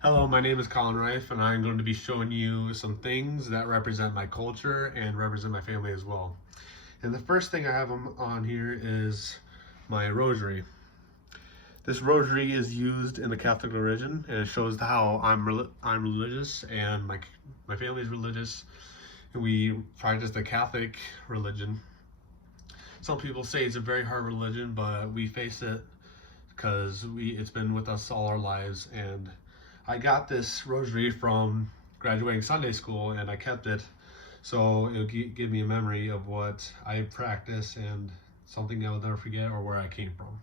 Hello, my name is Colin Reif, and I'm going to be showing you some things that represent my culture and represent my family as well. And the first thing I have on here is my rosary. This rosary is used in the Catholic religion, and it shows how I'm religious and my family is religious, and we practice the Catholic religion. Some people say it's a very hard religion, but we face it because it's been with us all our lives. And I got this rosary from graduating Sunday school, and I kept it so it'll give me a memory of what I practice and something I'll never forget or where I came from.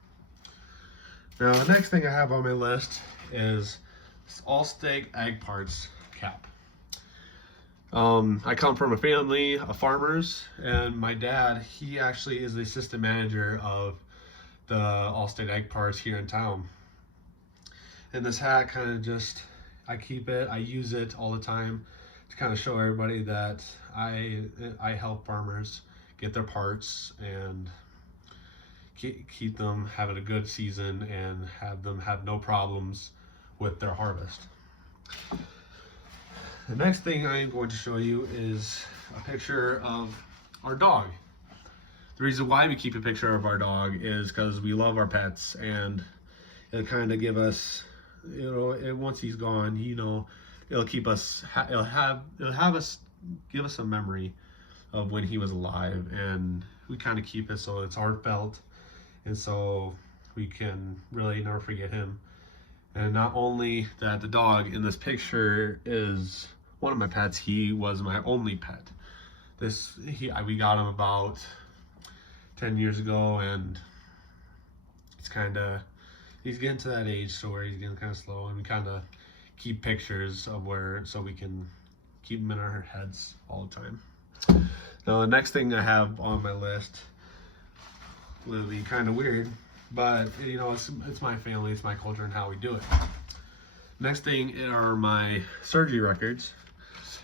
Now, the next thing I have on my list is Allstate Ag Parts cap. I come from a family of farmers, and my dad, he actually is the assistant manager of the Allstate Ag Parts here in town. And this hat kind of just, I keep it, I use it all the time to kind of show everybody that I help farmers get their parts and keep them having a good season and have them have no problems with their harvest. The next thing I am going to show you is a picture of our dog. The reason why we keep a picture of our dog is because we love our pets, and it'll kind of give us, once he's gone, it'll keep us, it'll have us, give us a memory of when he was alive, and we kind of keep it so it's heartfelt, and so we can really never forget him. And not only that, the dog in this picture is one of my pets. He was my only pet. We got him about 10 years ago, and he's getting to that age so where he's getting kind of slow, and we kind of keep pictures of so we can keep him in our heads all the time. Now, the next thing I have on my list will be kind of weird, but it's my family, it's my culture, and how we do it. Next thing are my surgery records,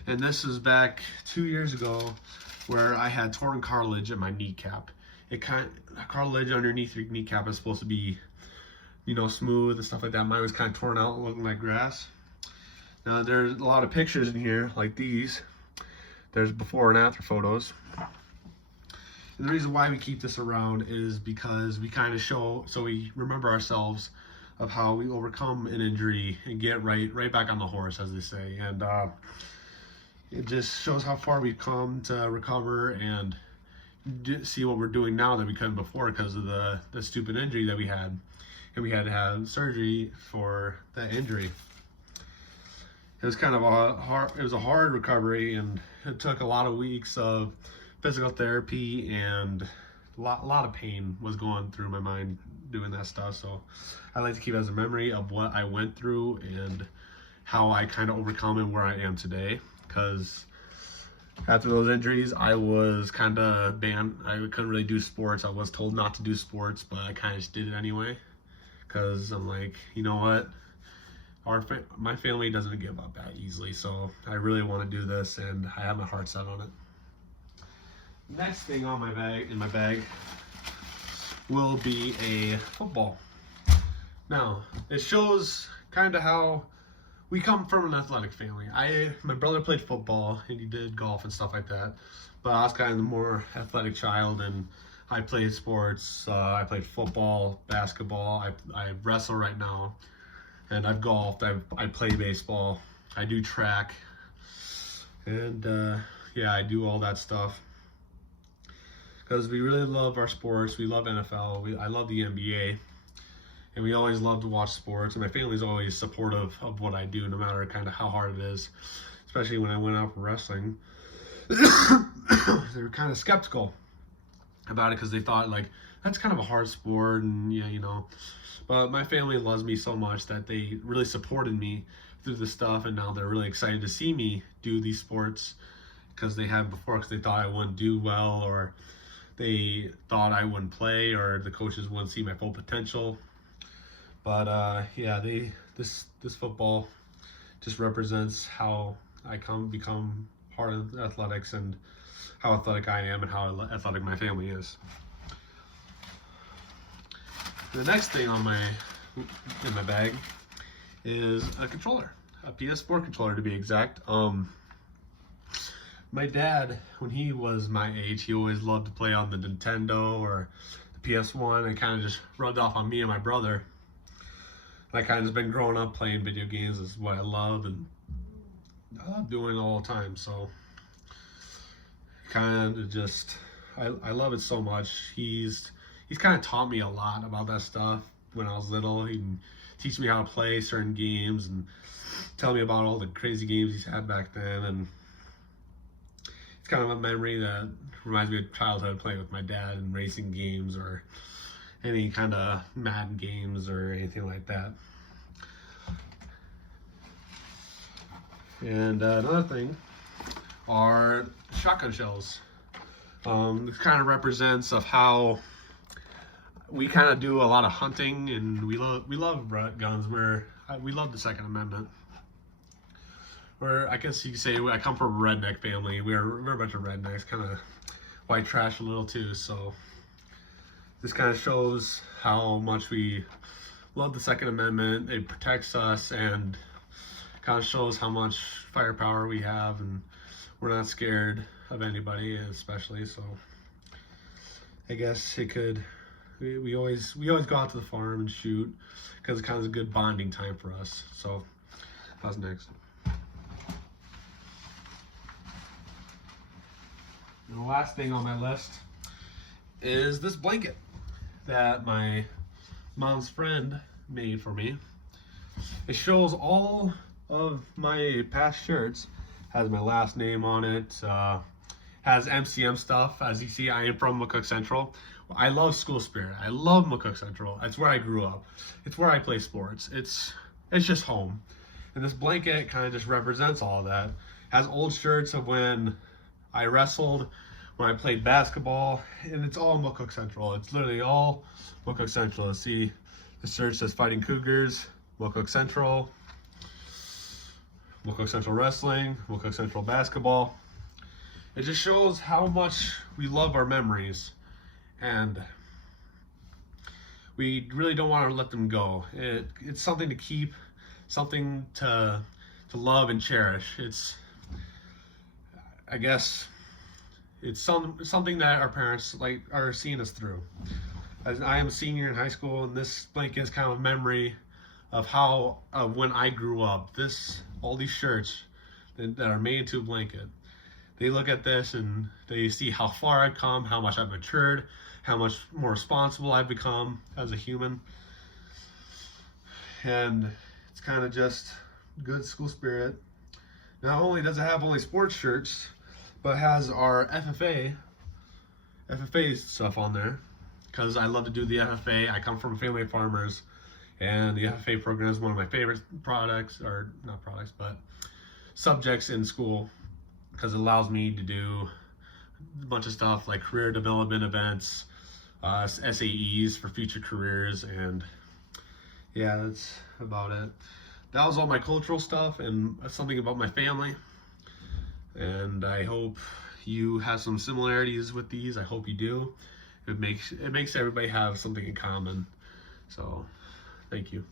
and this is back 2 years ago where I had torn cartilage in my kneecap. Cartilage underneath your kneecap is supposed to be, smooth and stuff like that. Mine was kind of torn out, looking like grass. Now, there's a lot of pictures in here, like these. There's before and after photos. And the reason why we keep this around is because we kind of show, so we remember ourselves of how we overcome an injury and get right back on the horse, as they say. And it just shows how far we've come to recover and see what we're doing now that we couldn't before because of the stupid injury that we had, and we had to have surgery for that injury. It was kind of a hard recovery, and it took a lot of weeks of physical therapy, and a lot of pain was going through my mind doing that stuff. So I like to keep it as a memory of what I went through and how I kind of overcome and where I am today. Because after those injuries, I was kind of banned. I couldn't really do sports. I was told not to do sports, but I kind of just did it anyway. Because I'm like, you know what? My family doesn't give up that easily. So I really want to do this, and I have my heart set on it. Next thing on in my bag will be a football. Now, it shows kind of how we come from an athletic family. My brother played football, and he did golf and stuff like that. But I was kind of the more athletic child, and I played sports. I played football, basketball. I wrestle right now, and I've golfed. I play baseball. I do track, and I do all that stuff. Because we really love our sports. We love NFL. I love the NBA. And we always love to watch sports. And my family's always supportive of what I do, no matter kind of how hard it is. Especially when I went out for wrestling. They were kind of skeptical about it because they thought, like, that's kind of a hard sport. And, But my family loves me so much that they really supported me through this stuff. And now they're really excited to see me do these sports because they have before, because they thought I wouldn't do well, or they thought I wouldn't play, or the coaches wouldn't see my full potential. But this football just represents how I become part of athletics, and how athletic I am, and how athletic my family is. The next thing in my bag is a controller. a PS4 controller to be exact. My dad, when he was my age, he always loved to play on the Nintendo or the PS1, and kind of just rubbed off on me and my brother. I kind of just been growing up playing video games is what I love, and I love doing it all the time. So kind of just I love it so much. He's kind of taught me a lot about that stuff when I was little. He teach me how to play certain games and tell me about all the crazy games he's had back then, and it's kind of a memory that reminds me of childhood, playing with my dad and racing games or any kind of Madden games or anything like that. And another thing are shotgun shells. This kind of represents of how we kind of do a lot of hunting, and we love guns. We love the Second Amendment. I guess you could say I come from a redneck family. We're a bunch of rednecks, kind of white trash a little too. So this kind of shows how much we love the Second Amendment. It protects us and kind of shows how much firepower we have, and we're not scared of anybody, especially. So I guess it could. We always go out to the farm and shoot because it kind of is a good bonding time for us. So that's next. And the last thing on my list is this blanket that my mom's friend made for me. It shows all of my past shirts, has my last name on it, has MCM stuff. As you see, I am from McCook Central. I love school spirit. I love McCook Central. It's where I grew up. It's where I play sports. It's just home. And this blanket kind of just represents all of that. It has old shirts of when I wrestled, when I played basketball, and it's all McCook Central. It's literally all McCook Central. See, the shirt says Fighting Cougars, McCook Central Wrestling, McCook Central Basketball. It just shows how much we love our memories, and we really don't want to let them go. It's something to keep, something to love and cherish. I guess it's something that our parents are seeing us through. As I am a senior in high school, and this blanket is kind of a memory of how when I grew up. All these shirts that are made into a blanket, they look at this and they see how far I've come, how much I've matured, how much more responsible I've become as a human. And it's kind of just good school spirit. Not only does it have only sports shirts, but it has our FFA stuff on there, because I love to do the FFA. I come from a family of farmers, and the FFA program is one of my favorite subjects in school, because it allows me to do a bunch of stuff like career development events, SAEs for future careers, and yeah, that's about it. That was all my cultural stuff and something about my family. And I hope you have some similarities with these. I hope you do. It makes everybody have something in common. So, thank you.